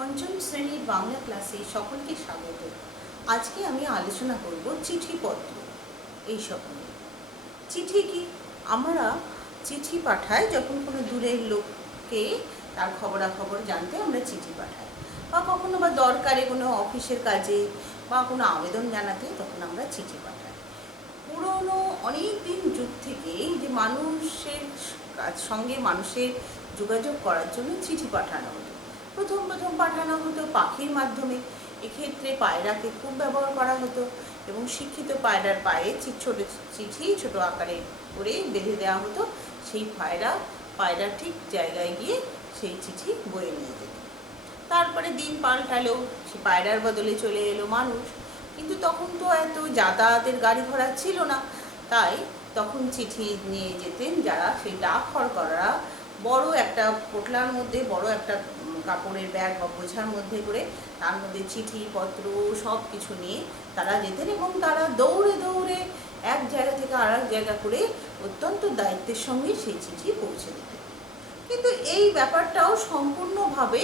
পঞ্চম শ্রেণীর বাংলা ক্লাসে সকলকে স্বাগত। আজকে আমি আলোচনা করব চিঠিপত্র এইসব নিয়ে। চিঠি কি? আমরা চিঠি পাঠাই যখন কোনো দূরের লোককে তার খবরাখবর জানতে আমরা চিঠি পাঠাই, বা কখনো বা দরকারে কোনো অফিসের কাজে বা কোনো আবেদন জানাতে তখন আমরা চিঠি পাঠাই। পুরনো অনেক দিন যুগ থেকেই যে মানুষের সঙ্গে মানুষের যোগাযোগ করার জন্য চিঠি পাঠানো হতো। প্রথম পাঠানো হতো পাখির মাধ্যমে। এক্ষেত্রে পায়রাকে খুব ব্যবহার করা হতো এবং শিক্ষিত পায়রার পায়ে ছোটো চিঠি ছোটো আকারে করে বেঁধে দেওয়া হতো। সেই পায়রা ঠিক জায়গায় গিয়ে সেই চিঠি বয়ে নিয়ে যেত। তারপরে দিন পাল্টালো, সে পায়রার বদলে চলে এলো মানুষ। কিন্তু তখন তো এত যাতায়াতের গাড়ি ঘোড়া ছিল না, তাই তখন চিঠি নিয়ে যেতেন যারা সেই ডাক হরকররা বড় একটা পোটলার মধ্যে, বড় একটা কাপড়ের ব্যাগ বা বোঝার মধ্যে করে তার মধ্যে চিঠিপত্র সব কিছু নিয়ে তারা যেতেন এবং তারা দৌড়ে দৌড়ে এক জায়গা থেকে আর এক জায়গা করে অত্যন্ত দায়িত্বের সঙ্গে সেই চিঠি পৌঁছে দিতেন। কিন্তু এই ব্যাপারটাও সম্পূর্ণভাবে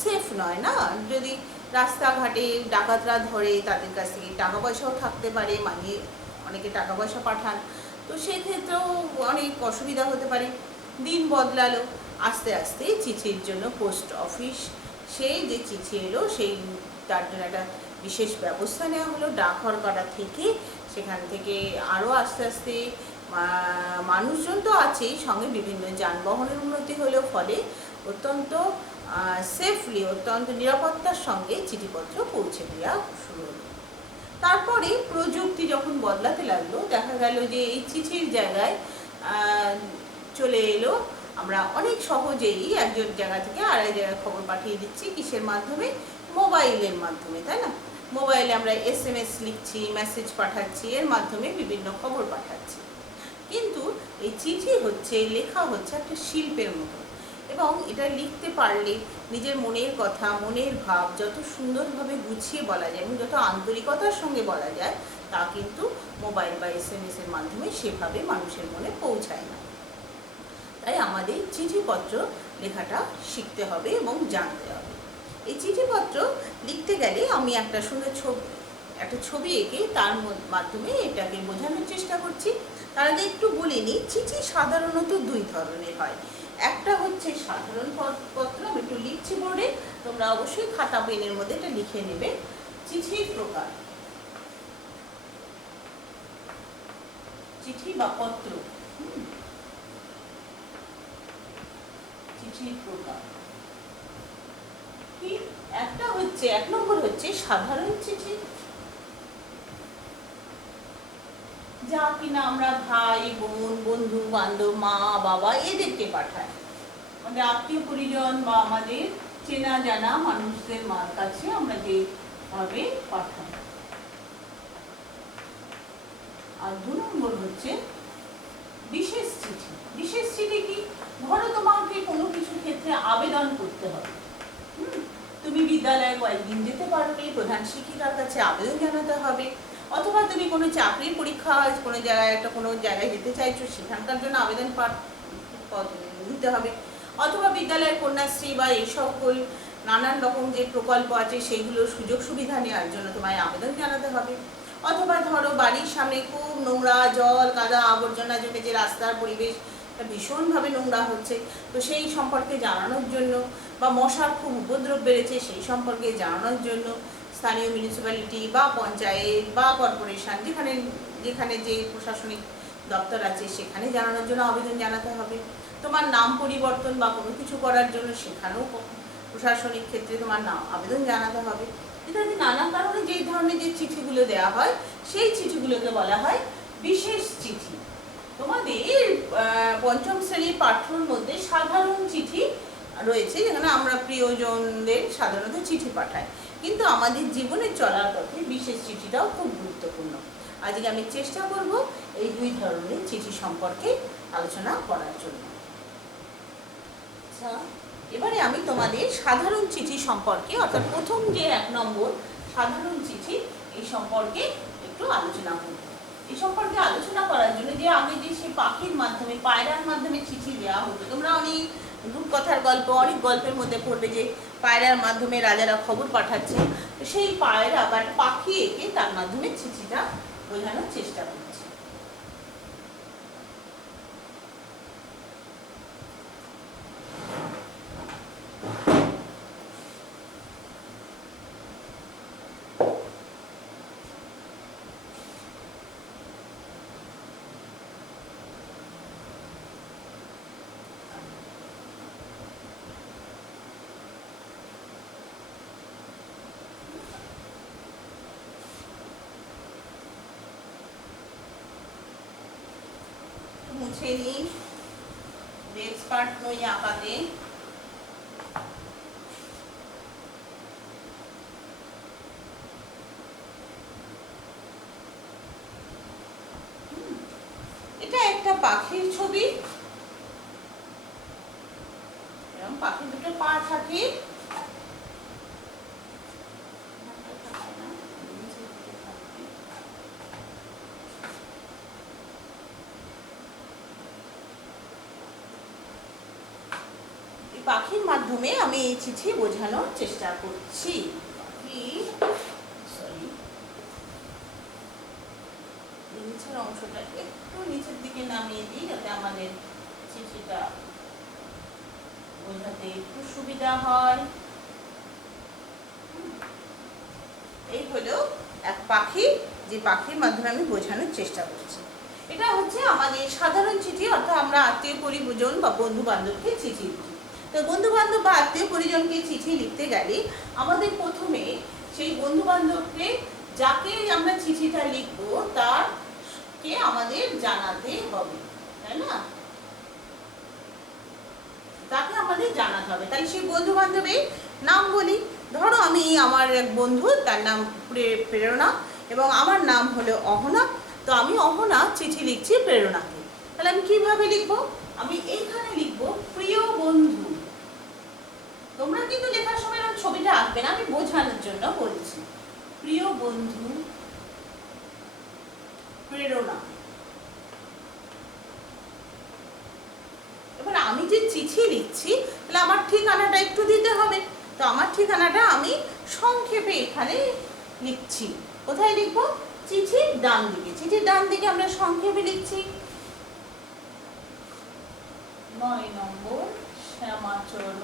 সেফ নয় না। যদি রাস্তাঘাটে ডাকাতরা ধরে, তাদের কাছ থেকে টাকা পয়সাও থাকতে পারে, অনেকে টাকা পয়সা পাঠান, তো সেক্ষেত্রেও অনেক অসুবিধা হতে পারে। দিন বদলালো, আস্তে আস্তে চিঠির জন্য পোস্ট অফিস, সেই যে চিঠি এলো সেই তার জন্য একটা বিশেষ ব্যবস্থা নেওয়া হলো ডাক হরকরা থেকে। সেখান থেকে আরও আস্তে আস্তে মানুষজন তো আছেই, সঙ্গে বিভিন্ন যানবাহনের উন্নতি হলো, ফলে অত্যন্ত সেফলি, অত্যন্ত নিরাপত্তার সঙ্গে চিঠিপত্র পৌঁছে দেওয়া শুরু হলো। তারপরে প্রযুক্তি যখন বদলাতে লাগলো, দেখা গেল যে এই চিঠির জায়গায় চলে এলো আমরা অনেক সহজেই একজন জায়গা থেকে আরেক জায়গায় খবর পাঠিয়ে দিচ্ছি। কিসের মাধ্যমে? মোবাইলের মাধ্যমে, তাই না? মোবাইলে আমরা SMS লিখছি, মেসেজ পাঠাচ্ছি, এর মাধ্যমে বিভিন্ন খবর পাঠাচ্ছি। কিন্তু এই চিঠি হচ্ছে, লেখা হচ্ছে একটা শিল্পের মতো, এবং এটা লিখতে পারলে নিজের মনের কথা, মনের ভাব যত সুন্দরভাবে গুছিয়ে বলা যায় এবং যত আন্তরিকতার সঙ্গে বলা যায়, তা কিন্তু মোবাইল বা SMS এর মাধ্যমে সেভাবে মানুষের মনে পৌঁছায় না। তাই আমাদের চিঠিপত্র লেখাটা শিখতে হবে এবং জানতে হবে। এই চিঠিপত্র লিখতে গেলে আমি একটা সুন্দর ছবি এঁকে তার মাধ্যমে এটাকে বোঝানোর চেষ্টা করছি। তার আগে একটু বলে নিই, চিঠি সাধারণত দুই ধরনের হয়। একটা হচ্ছে সাধারণ পত্র, আমি একটু লিখছি বোর্ডে, তোমরা অবশ্যই খাতা পেনের মধ্যে এটা লিখে নেবে। চিঠির প্রকার, চিঠি বা পত্র, চিঠির প্রকার কি? একটা হচ্ছে, 1 নম্বর হচ্ছে সাধারণ চিঠি, যা কিনা আমরা ভাই বোন, বন্ধু বান্ধব, মা বাবা এদেরকে পাঠাই, আমাদের আত্মীয় পরিজন বা আমাদের চেনা জানা মানুষদের কাছে আমরা যেভাবে পাঠাই। আর 2 নম্বর হচ্ছে বিশেষ চিঠি। বিশেষ চিঠি কি? ধরো তোমাকে কোনো কিছু ক্ষেত্রে আবেদন করতে হবে, তুমি বিদ্যালয়ে কয়েকদিন যেতে পারবে, প্রধান শিক্ষিকার কাছে আবেদন জানাতে হবে, অথবা তুমি কোনো চাকরির পরীক্ষা কোনো জায়গায় যেতে চাইছো, সেখানকার জন্য আবেদন দিতে হবে, অথবা বিদ্যালয়ের কন্যাশ্রী বা এই সকল নানান রকম যে প্রকল্প আছে সেইগুলোর সুযোগ সুবিধা নেওয়ার জন্য তোমায় আবেদন জানাতে হবে, অথবা ধরো বাড়ির সামনে খুব নোংরা, জল কাদা আবর্জনা জমে যে রাস্তার পরিবেশ ভীষণভাবে নোংরা হচ্ছে, তো সেই সম্পর্কে জানানোর জন্য, বা মশার খুব উপদ্রব বেড়েছে সেই সম্পর্কে জানানোর জন্য স্থানীয় মিউনিসিপ্যালিটি বা পঞ্চায়েত বা কর্পোরেশন, যেখানে যে প্রশাসনিক দপ্তর আছে সেখানে জানানোর জন্য আবেদন জানাতে হবে। তোমার নাম পরিবর্তন বা কোনো কিছু করার জন্য সেখানেও প্রশাসনিক ক্ষেত্রে তোমার আবেদন জানাতে হবে। ইত্যাদি নানা কারণে যেই ধরনের যে চিঠিগুলো দেওয়া হয় সেই চিঠিগুলোকে বলা হয় বিশেষ চিঠি। তোমাদের পঞ্চম শ্রেণীর পাঠ্যর মধ্যে সাধারণ চিঠি রয়েছে, যেখানে আমরা প্রিয়জনদের সাধারণত চিঠি পাঠাই, কিন্তু আমাদের জীবনে চলার পথে বিশেষ চিঠিটাও খুব গুরুত্বপূর্ণ। আজকে আমি চেষ্টা করব এই 2 ধরনের চিঠি সম্পর্কে আলোচনা করার জন্য। আচ্ছা, এবারে আমি তোমাদের সাধারণ চিঠি সম্পর্কে, অর্থাৎ প্রথম যে 1 নম্বর সাধারণ চিঠি, এই সম্পর্কে একটু আলোচনা করব। এই সম্পর্কে আলোচনা করার জন্য যে আগে যে সে পাখির মাধ্যমে, পায়রার মাধ্যমে চিঠি দেওয়া হতো, তোমরা অনেক রূপকথার গল্প, অনেক গল্পের মধ্যে পড়বে যে পায়রার মাধ্যমে রাজারা খবর পাঠাচ্ছে, তো সেই পায়রা বা পাখি এঁকে তার মাধ্যমে চিঠিটা বোঝানোর চেষ্টা করছে। মুছে নিই, এক্সপার্ট নই আঁকাতে। এটা একটা পাখির ছবি, এরকম পাখির দুটো পা থাকে, পাখির মাধ্যমে আমি এই চিঠি বোঝানোর চেষ্টা করছি। নিচের অংশটা একটু নিচের দিকে নামিয়ে দিই যাতে আমাদের চিঠিটা বোঝাতে একটু সুবিধা হয়। এই হলো এক পাখি, যে পাখির মাধ্যমে আমি বোঝানোর চেষ্টা করছি। এটা হচ্ছে আমাদের সাধারণ চিঠি, অর্থাৎ আমরা আত্মীয় পরিজন বা বন্ধু বান্ধবকে চিঠি লিখি। তো বন্ধু বান্ধব বা আত্মীয় পরিজনকে চিঠি লিখতে গেলে আমাদের প্রথমে সেই বন্ধু বান্ধবকে, যাকে আমরা চিঠিটা লিখবো, তারকে আমাদের জানাতে হবে, তাই না? তাকে আমাদের জানাতে হবে। তাহলে সেই বন্ধু বান্ধবের নাম বলি। ধরো আমি আমার এক বন্ধু, তার নাম প্রেরণা এবং আমার নাম হলো অহনা। তো আমি অহনা চিঠি লিখছি প্রেরণাকে। তাহলে আমি কিভাবে লিখবো? আমি এইখানে লিখবো প্রিয় বন্ধু। তোমরা কিন্তু লেখার সময় ছবিটা আঁকবে না, আমি বোঝানোর জন্য বলছি। প্রিয় বন্ধু প্রেরণা। এবার আমি যে চিঠি লিখছি, তাহলে আমার ঠিকানাটা একটু দিতে হবে। তো আমার ঠিকানাটা আমি সংক্ষেপে এখানে লিখছি। কোথায় লিখবো? চিঠির ডান দিকে। চিঠির ডান দিকে আমরা সংক্ষেপে লিখছি 9 নম্বর শ্যামাচরণ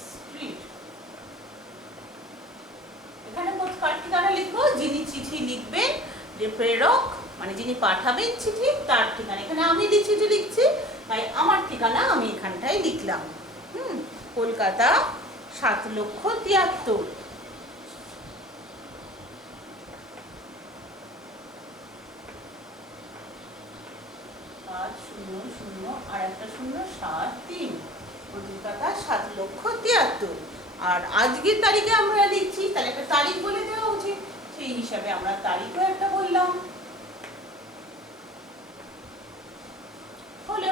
স্ট্রিট। এখানে কার ঠিকানা লিখবো? যিনি চিঠি লিখবেন, যে প্রেরক মানে যিনি পাঠাবেন চিঠি, তার ঠিকানা। এখানে আমি চিঠি লিখছি, তাই আমার ঠিকানা আমি এখানটায় লিখলাম। কলকাতা 7,73,000। আর একটা 073, কলকাতা 7,73,000। আর আজকের তারিখে আমরা লিখছি, তাহলে একটা তারিখ বলে দেওয়া উচিত, সেই হিসাবে আমরা তারিখও একটা বললাম। হলো।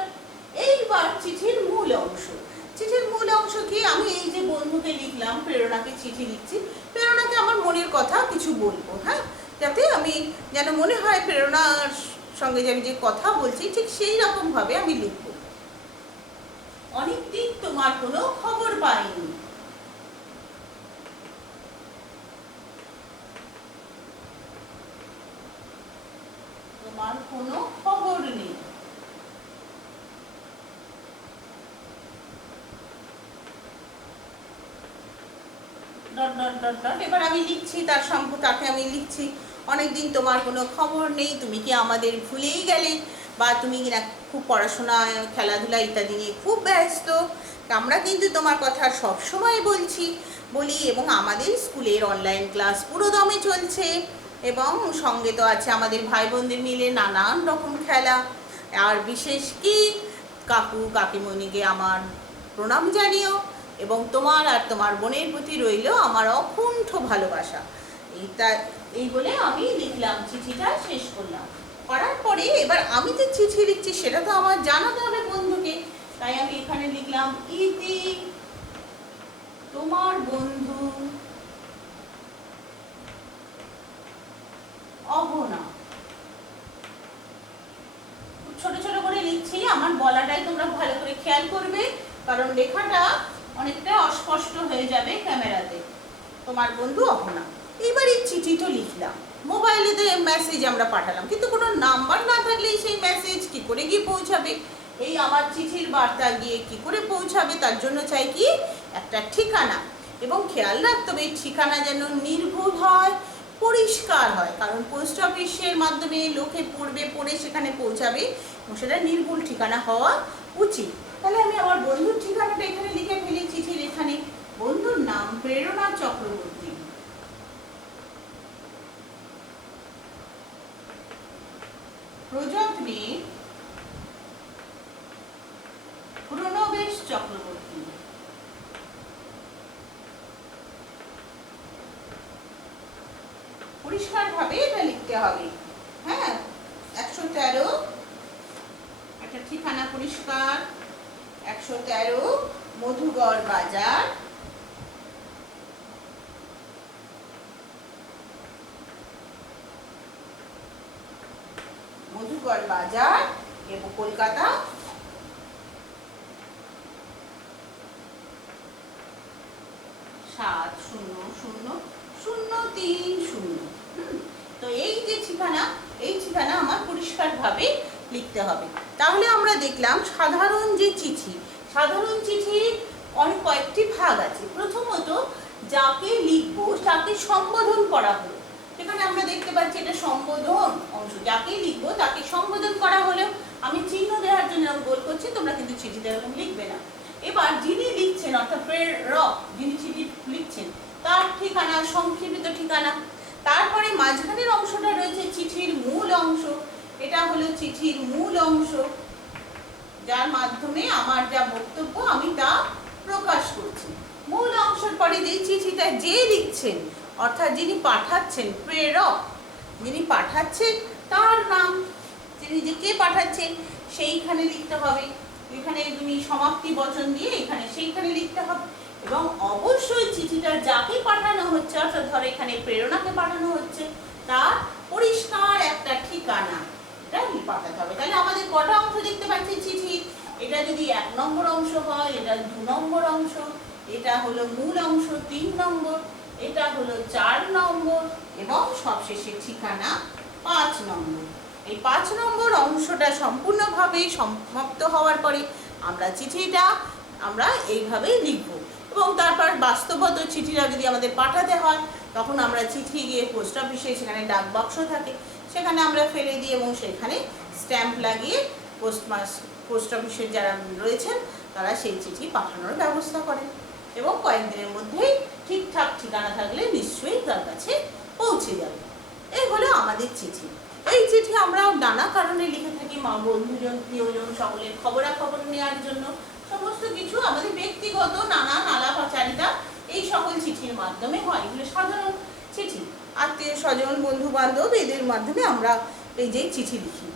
এইবার চিঠির মূল অংশ। চিঠির মূল অংশ কি? আমি এই যে বন্ধুকে লিখলাম, প্রেরণাকে চিঠি লিখছি, প্রেরণাকে আমার মনের কথা কিছু বলবো, হ্যাঁ, যাতে আমি যেন মনে হয় প্রেরণার সঙ্গে যে আমি যে কথা বলছি ঠিক সেই রকম ভাবে আমি লিখব। অনেকদিন তোমার কোনো খবর পাইনি। তোমার কোনো খবর নেই। এবার আমি লিখছি তাকে আমি লিখছি, অনেকদিন তোমার কোনো খবর নেই, তুমি কি আমাদের ভুলেই গেলে, বা তুমি কিনা খুব পড়াশোনা, খেলাধুলা ইত্যাদি নিয়ে খুব ব্যস্ত। আমরা কিন্তু তোমার কথা সবসময় বলি, এবং আমাদের স্কুলের অনলাইন ক্লাস পুরো দমে চলছে, এবং সঙ্গে তো আছে আমাদের ভাই বোনদের মিলে নানান রকম খেলা। আর বিশেষ কি, কাকু কাকিমণিকে আমার প্রণাম জানিও, এবং তোমার আর তোমার বোনের প্রতি রইল আমার অকুণ্ঠ ভালোবাসা। এই বলে আমি লিখলাম, চিঠিটা শেষ করলাম। করার পরে এবার আমি যে চিঠি লিখছি সেটা তো আমার জানাতে হবে বন্ধুকে, তাই আমি এখানে লিখলাম ইতি তোমার বন্ধু খেয়াল করবে, কারণ লেখাটা অনেকটা অস্পষ্ট হয়ে যাবে ক্যামেরাতে। তোমার বন্ধু অহনা। এবার এই চিঠি তো লিখলাম, মোবাইলেতে মেসেজ আমরা পাঠালাম, কিন্তু কোনো নাম্বার না থাকলে সেই মেসেজ কি করে গিয়ে পৌঁছাবে? এই আমার চিঠির বার্তা গিয়ে কি করে পৌঁছাবে? তার জন্য চাই কি একটা ঠিকানা, এবং খেয়াল রাখতে হবে এই ঠিকানা যেন নির্ভুল হয়, পরিষ্কার হয়, কারণ পোস্ট অফিসের মাধ্যমে লোকে পড়বে, পড়ে সেখানে পৌঁছাবে, এবং সেটা নির্ভুল ঠিকানা হওয়া উচিত। তাহলে আমি আমার বন্ধুর ঠিকানাটা এখানে লিখে ফেলি চিঠির এখানে। বন্ধুর নাম প্রেরণা চক্রবর্তী। প্রযত্নে প্রণবেশ চক্রবর্তী। পরিষ্কারভাবে এটা লিখতে হবে। হ্যাঁ, 113 একটা ঠিকানা পরিষ্কার, 113 মধুগড় বাজার, মধুগড় বাজার এবং কলকাতা 7000030। তো এই যে ঠিকানা, এই ঠিকানা আমার পরিষ্কারভাবে লিখতে হবে। তাহলে আমরা দেখলাম সাধারণ যে চিঠি, সাধারণ চিঠির অনেক কয়েকটি ভাগ আছে। প্রথমত যাকে লিখবো তাকে সম্বোধন করা হলো, এখানে আমরা দেখতে পাচ্ছি এটা সম্বোধন অংশ। যাকে লিখবো তাকে সম্বোধন করা হলো, আমি চিহ্ন দেওয়ার জন্য গোল করছি, তোমরা কিন্তু চিঠিতে এরকম লিখবে না। এবার যিনি লিখছেন অর্থাৎ প্রেরক, যিনি চিঠি লিখছেন তার ঠিকানা, সংক্ষিপ্ত ঠিকানা। তারপরে মাঝখানের অংশটা রয়েছে চিঠির মূল অংশ, এটা হলো চিঠির মূল অংশ, যার মাধ্যমে আমার যা বক্তব্য আমি তা প্রকাশ করছি। মূল অংশের পরে যে চিঠিটা যে লিখছেন অর্থাৎ যিনি পাঠাচ্ছেন, প্রেরক যিনি পাঠাচ্ছেন তার নাম, যিনি যে কে পাঠাচ্ছেন সেইখানে লিখতে হবে। এখানে তুমি সমাপ্তি বচন দিয়ে এখানে সেইখানে লিখতে হবে, এবং অবশ্যই চিঠিটা যাকে পাঠানো হচ্ছে, অর্থাৎ ধরো এখানে প্রেরণাকে পাঠানো হচ্ছে, তার পরিষ্কার একটা ঠিকানা এটা পাঠাতে হবে। তাহলে আমাদের কটা অংশ দেখতে পাচ্ছি চিঠি? এটা যদি 1 নম্বর অংশ হয়, এটা 2 নম্বর অংশ, এটা হলো মূল অংশ 3 নম্বর, এটা হলো 4 নম্বর, এবং সবশেষে ঠিকানা 5 নম্বর। এই 5 নম্বর অংশটা সম্পূর্ণভাবে সমাপ্ত হওয়ার পরে আমরা চিঠিটা আমরা এইভাবেই লিখব, এবং তারপর বাস্তবত চিঠিটা যদি আমাদের পাঠাতে হয় তখন আমরা চিঠি গিয়ে পোস্ট অফিসে, সেখানে ডাক বাক্স থাকে, সেখানে আমরা ফেলে দিই এবং সেখানে স্ট্যাম্প লাগিয়ে পোস্ট অফিসের যারা রয়েছেন তারা সেই চিঠি পাঠানোর ব্যবস্থা করেন, এবং কয়েকদিনের মধ্যেই ঠিকঠাক ঠিকানা থাকলে নিশ্চয়ই তার কাছে পৌঁছে যাবে। এই হলো আমাদের চিঠি। এই চিঠি আমরা নানা কারণে লিখে থাকি, মা বন্ধুজন প্রিয়জন সকলের খবরাখবর নেওয়ার জন্য, সমস্ত কিছু আমাদের ব্যক্তিগত নানান আলাপচারিতা এই সকল চিঠির মাধ্যমে হয়। এগুলো সাধারণ চিঠি, আত্মীয় স্বজন বন্ধু বান্ধব এদের মাধ্যমে আমরা এই যে চিঠি লিখি।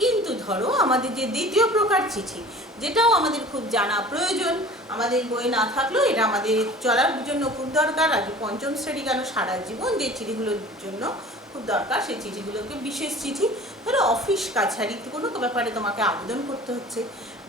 কিন্তু ধরো আমাদের যে দ্বিতীয় প্রকার চিঠি, যেটাও আমাদের খুব জানা প্রয়োজন, আমাদের বইয়ে না থাকলেও এটা আমাদের চলার জন্য খুব দরকার, আগে 5ম শ্রেণী কেন সারা জীবন যে চিঠিগুলোর জন্য খুব দরকার, সেই চিঠিগুলোকে বিশেষ চিঠি। ধরো অফিস কাছারিতে কোনো ব্যাপারে তোমাকে আবেদন করতে হচ্ছে,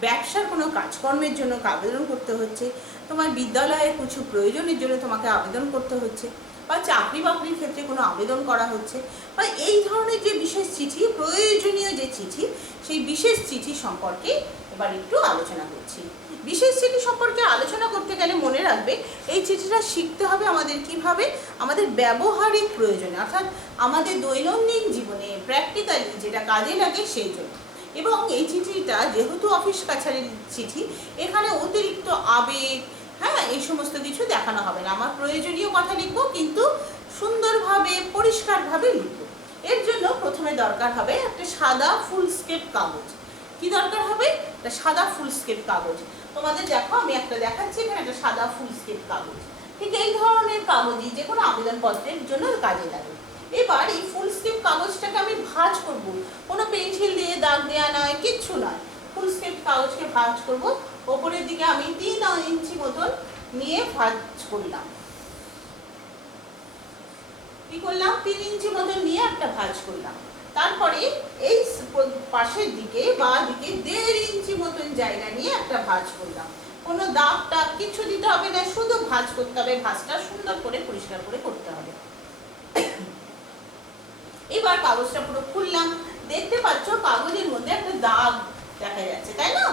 ব্যবসার কোনো কাজকর্মের জন্য আবেদন করতে হচ্ছে, তোমার বিদ্যালয়ের কিছু প্রয়োজনের জন্য তোমাকে আবেদন করতে হচ্ছে, বা চাকরি বাকরির ক্ষেত্রে কোনো আবেদন করা হচ্ছে, বা এই ধরনের যে বিশেষ চিঠি, প্রয়োজনীয় যে চিঠি, সেই বিশেষ চিঠি সম্পর্কে এবার একটু আলোচনা করছি। বিশেষ চিঠি সম্পর্কে আলোচনা করতে গেলে মনে রাখবে এই চিঠিটা শিখতে হবে আমাদের কিভাবে, আমাদের ব্যবহারিক প্রয়োজনে, অর্থাৎ আমাদের দৈনন্দিন জীবনে প্র্যাকটিক্যালি যেটা কাজে লাগে সেই জন্য। এবং এই চিঠিটা যেহেতু অফিস কাছারির চিঠি, এখানে অতিরিক্ত আবেগ, হ্যাঁ, এই সমস্ত কিছু দেখানো হবে না। আমার প্রয়োজনীয় কথা লিখবো, কিন্তু সুন্দরভাবে পরিষ্কারভাবে লিখবো। এর জন্য প্রথমে দরকার হবে একটা সাদা ফুল স্কেপ কাগজ। কি দরকার হবে? একটা সাদা ফুল স্কেপ কাগজ। তোমাদের দেখো আমি একটা দেখাচ্ছি, এখানে একটা সাদা ফুল স্কেপ কাগজ। ঠিক এই ধরনের কাগজই যে কোনো আবেদনপত্রের জন্য কাজে লাগে। এবার এই ফুল স্কেপ কাগজটাকে আমি ভাঁজ করব, কোনো পেন্সিল দিয়ে দাগ দেওয়া নয়, কিচ্ছু নয়। ফুল স্কেপ কাগজকে ভাঁজ করব, ওপরের দিকে আমি 3 ইঞ্চি মতন নিয়ে ভাঁজ করলাম। কি করলাম? 3 ইঞ্চি মতন নিয়ে একটা ভাঁজ করলাম। তারপরে এই পাশের দিকে বা দিকে 1.5 ইঞ্চি মতন জায়গা নিয়ে একটা ভাঁজ করলাম। কোনো দাগ টাগ কিছু দিতে হবে না, শুধু ভাঁজ করতে হবে। ভাঁজটা সুন্দর করে পরিষ্কার করে করতে হবে। এবার কাগজটা পুরো খুললাম, দেখতে পাচ্ছ কাগজের মধ্যে একটা দাগ দেখা যাচ্ছে, তাই না?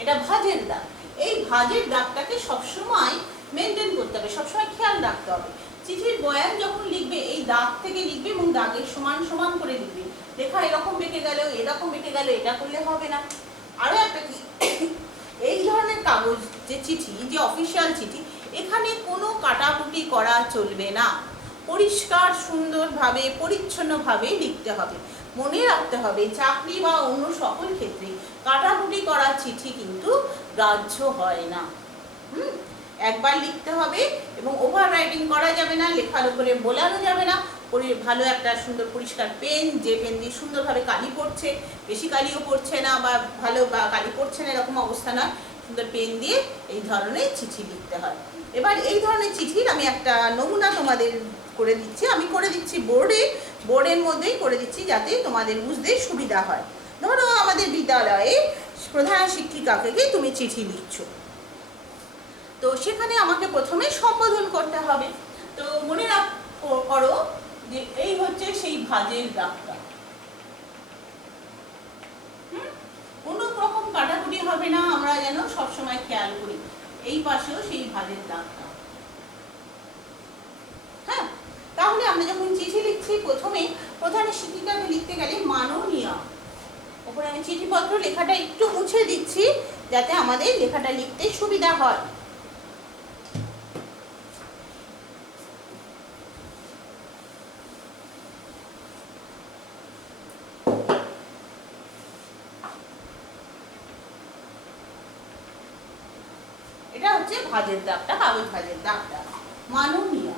এটা ভাঁজের দাগ। এই ভাঁজের দাগটাকে সবসময় মেনটেন করতে হবে, সবসময় খেয়াল রাখতে হবে। চিঠির বয়ান যখন লিখবে এই দাগ থেকে লিখবে এবং দাগের সমান সমান করে লিখবে। লেখা এরকম বেঁকে গেল, এরকম বেঁকে গেল, এটা করলে হবে না। আরো একটা কি, এই ধরনের কাগজ যে চিঠি, যে অফিসিয়াল চিঠি, এখানে কোনো কাটাকুটি করা চলবে না। পরিষ্কার সুন্দরভাবে পরিচ্ছন্নভাবে লিখতে হবে। মনে রাখতে হবে চাকরি বা অন্য সকল ক্ষেত্রে কাটাকুটি করা চিঠি কিন্তু গ্রাহ্য হয় না। একবার লিখতে হবে এবং ওভার রাইটিং করা যাবে না, লেখার উপরে বোলানো যাবে না। ভালো একটা সুন্দর পরিষ্কার পেন, যে পেন দিয়ে সুন্দরভাবে কালি পড়ছে, বেশি কালিও পড়ছে না বা ভালো বা কালি পড়ছে না এরকম অবস্থা না, সুন্দর পেন দিয়ে এই ধরনের চিঠি লিখতে হয়। এবার এই ধরনের চিঠির আমি একটা নমুনা তোমাদের করে দিচ্ছি। আমি করে দিচ্ছি বোর্ডের মধ্যেই করে দিচ্ছি যাতে তোমাদের বুঝতে সুবিধা হয়। ধরো আমাদের বিদ্যালয়ে প্রধান শিক্ষিকাকে তুমি চিঠি লিখছো, তো সেখানে আমাকে প্রথমে সম্বোধন করতে হবে। তো মনে করো যে এই হচ্ছে সেই ভাঁজের দাগটা। কোনো রকম কাটাকুটি হবে না, আমরা যেন সবসময় খেয়াল করি। এই পাশেও সেই ভাঁজের দাগটা। হ্যাঁ, তাহলে আমরা যখন চিঠি লিখছি প্রথমে প্রধান শিক্ষিকাকে লিখতে গেলে মাননীয়া, ওপরে আমি চিঠিপত্র লেখাটা একটু মুছে দিচ্ছি যাতে আমাদের লেখাটা লিখতে সুবিধা হয়। এটা হচ্ছে ভাঁজের দাগটা, কাগজ ভাঁজের দাগটা। মাননীয়া,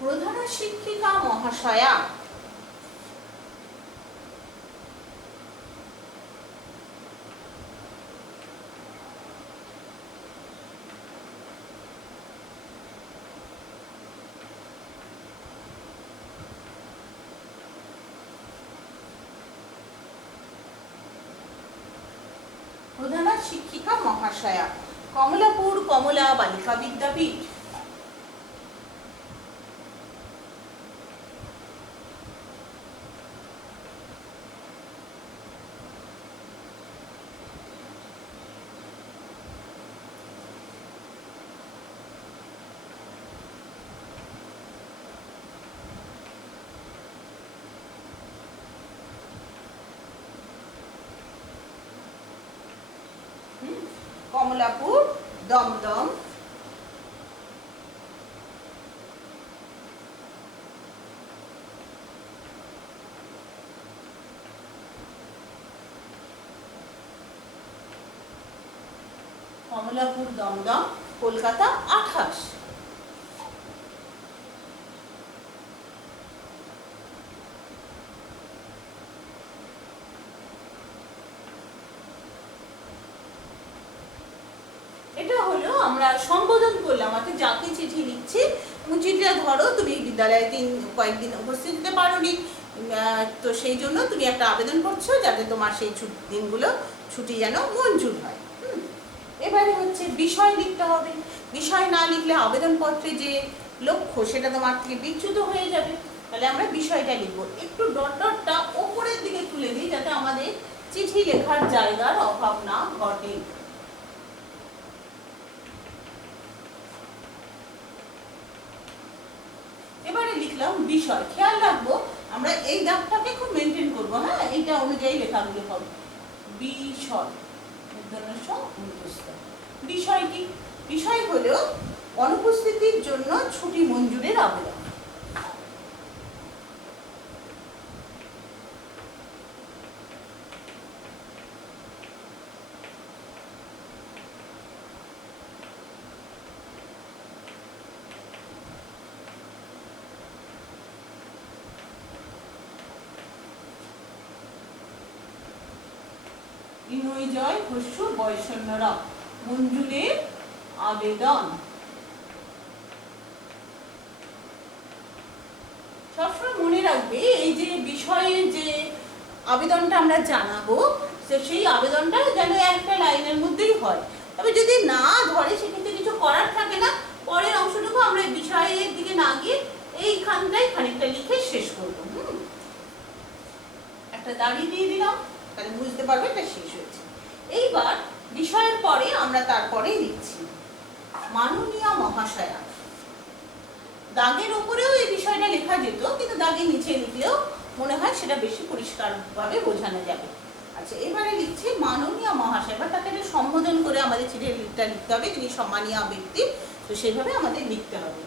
প্রধান শিক্ষিকা মহাশয়া, প্রধান শিক্ষিকা মহাশয়া, কমলাপুর কমলা বালিকা বিদ্যাপীঠ। কমলাপুর দমদম, কমলাপুর দমদম, কলকাতা 28। এটা হলো আমরা সম্বোধন করলাম, অর্থাৎ যাকে চিঠি লিখছি। এবং চিঠিটা ধরো তুমি বিদ্যালয়ে কয়েকদিন উপস্থিত হতে পারোনি, তো সেই জন্য তুমি একটা আবেদন করছো যাতে তোমার সেই দিনগুলো ছুটি যেন মঞ্জুর হয়। এবারে হচ্ছে বিষয় লিখতে হবে। বিষয় না লিখলে আবেদনপত্রে যে লক্ষ্য সেটা তোমার থেকে বিচ্যুত হয়ে যাবে। তাহলে আমরা বিষয়টা লিখবো। একটু ডটটা ওপরের দিকে তুলে দিই যাতে আমাদের চিঠি লেখার জায়গার অভাব না ঘটে। এবারে লিখলাম বিষয়। খেয়াল রাখবো আমরা এই দাগটাকে খুব মেনটেন করবো। হ্যাঁ, এইটা অনুযায়ী লেখাগুলো হবে। বিষয়, বিষয় কি? বিষয় হলো অনুপস্থিতির জন্য ছুটি মঞ্জুরের আবেদন। জয় হস্য বয়সন্যরা, মঞ্জুরের আবেদন। সবসময় মনে রাখবে এই যে বিষয়ের যে আবেদনটা আমরা জানাবো, তো সেই আবেদনটা যেন একটা লাইনের মধ্যেই হয়। তবে যদি না ধরে সেক্ষেত্রে কিছু করার থাকে না, পরের অংশটুকু আমরা বিষয়ের দিকে না গিয়ে এইখানটাই খানিকটা লিখে শেষ করবো। একটা দাড়ি দিয়ে দিলাম, তাহলে বুঝতে পারবে এটা শেষ হয়েছে। এইবার বিষয়ের পরে আমরা তারপরে লিখছি মাননীয়া মহাশয়া। দাগের উপরেও এই বিষয়টা লেখা যেত, কিন্তু দাগের নিচে লিখলেও মনে হয় সেটা বেশি পরিষ্কারভাবে বোঝানো যাবে। আচ্ছা, এবারে লিখছি মাননীয় মহাশয়। এবার তাকে সম্বোধন করে আমাদের চিঠিটা লিখতে হবে, তিনি সম্মানীয় ব্যক্তি, তো সেইভাবে আমাদের লিখতে হবে।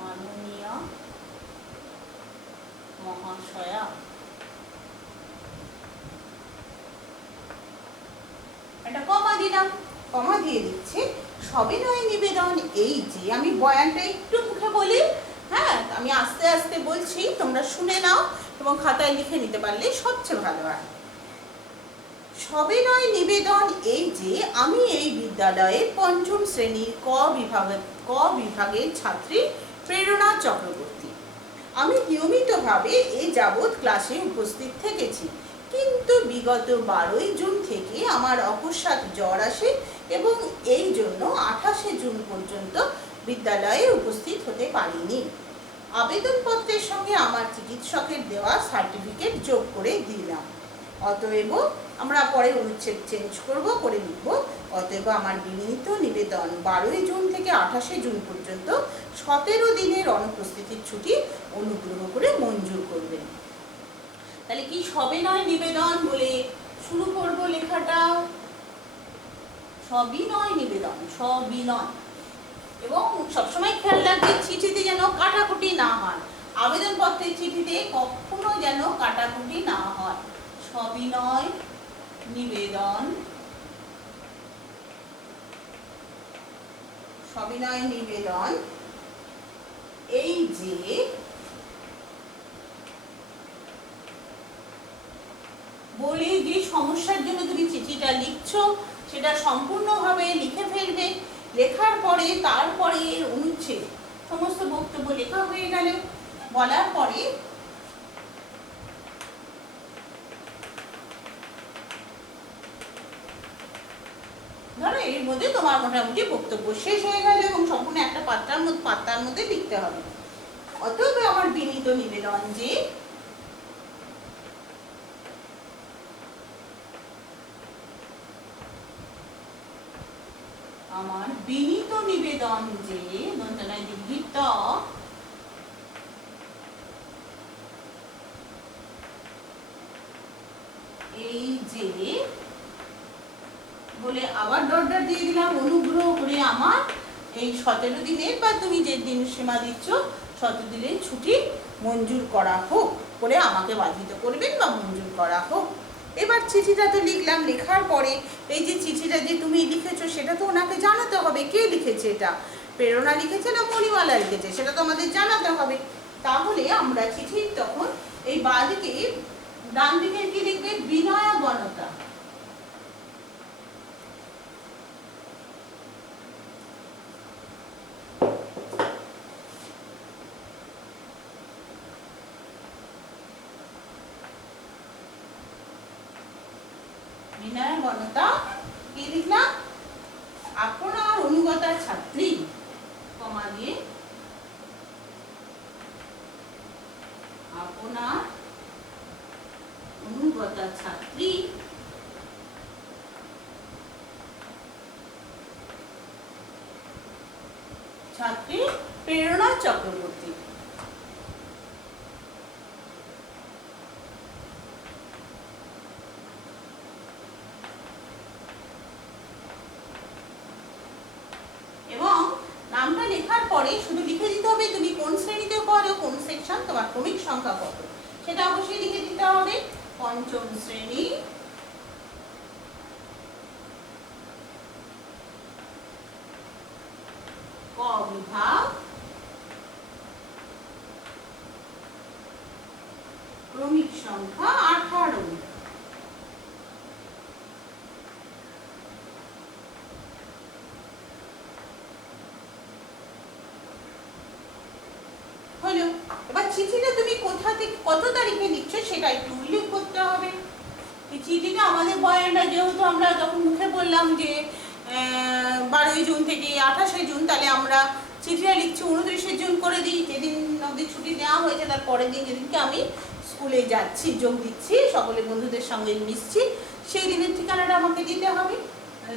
মাননীয় মহাশয়া। একটা কমা দিলাম, কমা দিয়ে দিচ্ছি সবিনয় নিবেদন এই যে, আমি বয়ানটা একটু মুখে বলি, হ্যাঁ আমি আস্তে আস্তে বলছি, তোমরা শুনে নাও এবং খাতায় লিখে নিতে পারলে সবচেয়ে ভালো হয়। সবিনয় নিবেদন এই যে, আমি এই বিদ্যালয়ের পঞ্চম শ্রেণীর ক বিভাগের ছাত্রী প্রেরণা চক্রবর্তী। আমি নিয়মিতভাবে এ যাবৎ ক্লাসে উপস্থিত থেকেছি, কিন্তু বিগত 12ই জুন থেকে আমার অকস্মাৎ জ্বর আসে এবং এই জন্য 28শে জুন পর্যন্ত বিদ্যালয়ে উপস্থিত হতে পারিনি। আবেদনপত্রের সঙ্গে আমার চিকিৎসকের দেওয়া সার্টিফিকেট যোগ করে দিলাম। অতএব আমরা পরে অনুচ্ছেদ চেঞ্জ করে লিখব, অতএব আমার বিনীত নিবেদন 12ই জুন থেকে 28শে জুন পর্যন্ত 17 দিনের অনুপস্থিতির ছুটি অনুগ্রহ করে মঞ্জুর করবেন। তাহলে কি সবিনয় নিবেদন বলে শুরু করব লেখাটা, সবিনয় নিবেদন, সবিনয়। এবং সবসময় খেয়াল রাখবে চিঠিতে যেন কাটাকুটি না হয়, আবেদনপত্রের চিঠিতে কখনো যেন কাটাকুটি না হয়। সবিনয় নিবেদন, সবিনয় নিবেদন এই যে, বলে যে সমস্যার জন্য তুমি চিঠিটা লিখছো সেটা সম্পূর্ণভাবে লিখে ফেলবে। লেখার পরে তারপরে অনুচ্ছেদ, সমস্ত বক্তব্য লেখা হয়ে গেল, বলার পরে ধরো এর মধ্যে তোমার মোটামুটি বক্তব্য শেষ হয়ে গেল এবং সম্পূর্ণ একটা পাতার মধ্যে লিখতে হবে। অতএব আমার বিনীত নিবেদন যে, আমার বিনীত নিবেদন যে, দন্তনায় দীর্ঘিত এই যে বলে আবার ডট দিয়ে দিলাম, অনুগ্রহ করে আমার এই 17 দিনের বা তুমি যে দিন সীমা দিচ্ছ 17 দিনের ছুটি মঞ্জুর করা হোক করে আমাকে বাধিত করবেন বা মঞ্জুর করা হোক। এবার চিঠিটা তো লিখলাম, লেখার পরে এই যে চিঠিটা যে তুমি লিখেছো সেটা তো ওনাকে জানাতে হবে কে লিখেছে, এটা প্রেরণা লিখেছে না মণিমালা লিখেছে, সেটা তো আমাদের জানাতে হবে। তাহলে আমরা চিঠির তখন এই বাদিকে ডান দিকে কি লিখবে, বিনয়া গণতা। বিনয় গণতা কি লিখলাম, আপনার অনুগতা ছাত্রী, কমা দিয়ে আপনার অনুগতা ছাত্রী প্রেরণা চক্রবর্তী। এবং নামটা লেখার পরে শুধু লিখে দিতে হবে তুমি কোন শ্রেণীতে পড়ো, কোন সেকশন, তোমার ক্রমিক সংখ্যা কত, সেটা অবশ্যই লিখে দিতে হবে। পঞ্চম শ্রেণী, ক বিভাগ, ক্রমিক সংখ্যা 18। চিঠিটা তুমি কোথা থেকে কত তারিখে লিখছো সেটা একটু উল্লেখ করতে হবে। এই চিঠিটা আমাদের বয়ানটা যেহেতু আমরা যখন মুখে বললাম যে 12ই জুন থেকে 28শে জুন, তাহলে আমরা চিঠিটা লিখছি 29শে জুন করে দিই, যেদিন অবধি ছুটি দেওয়া হয়েছে তার পরের দিন যেদিনকে আমি স্কুলে যাচ্ছি, যোগ দিচ্ছি, সকলে বন্ধুদের সঙ্গে মিশছি, সেই দিনের ঠিকানাটা আমাকে দিতে হবে,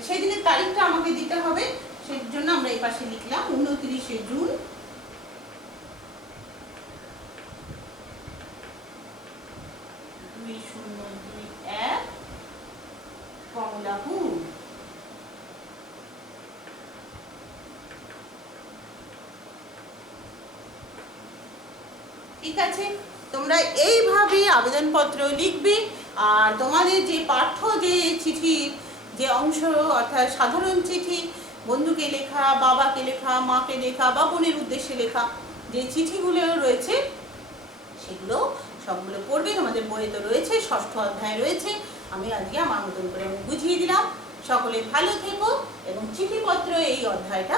সেই দিনের তারিখটা আমাকে দিতে হবে। সেই জন্য আমরা এই পাশে লিখলাম 29শে জুন 2021 কমলাপুর। ঠিক আছে, তোমরা এইভাবে আবেদনপত্র লিখবে। আর তোমাদের যে পাঠ্য যে চিঠি যে অংশ, অর্থাৎ সাধারণ চিঠি, বন্ধুকে লেখা, বাবাকে লেখা, মাকে লেখা বা বোনের উদ্দেশ্যে লেখা যে চিঠিগুলো রয়েছে সেগুলো সবগুলো পড়বে। তোমাদের বইয়ে তো রয়েছে, 6ষ্ঠ অধ্যায় রয়েছে। আমি আমার মতন করে বুঝিয়ে দিলাম। সকলে ভালো থেকো এবং চিঠিপত্র এই অধ্যায়টা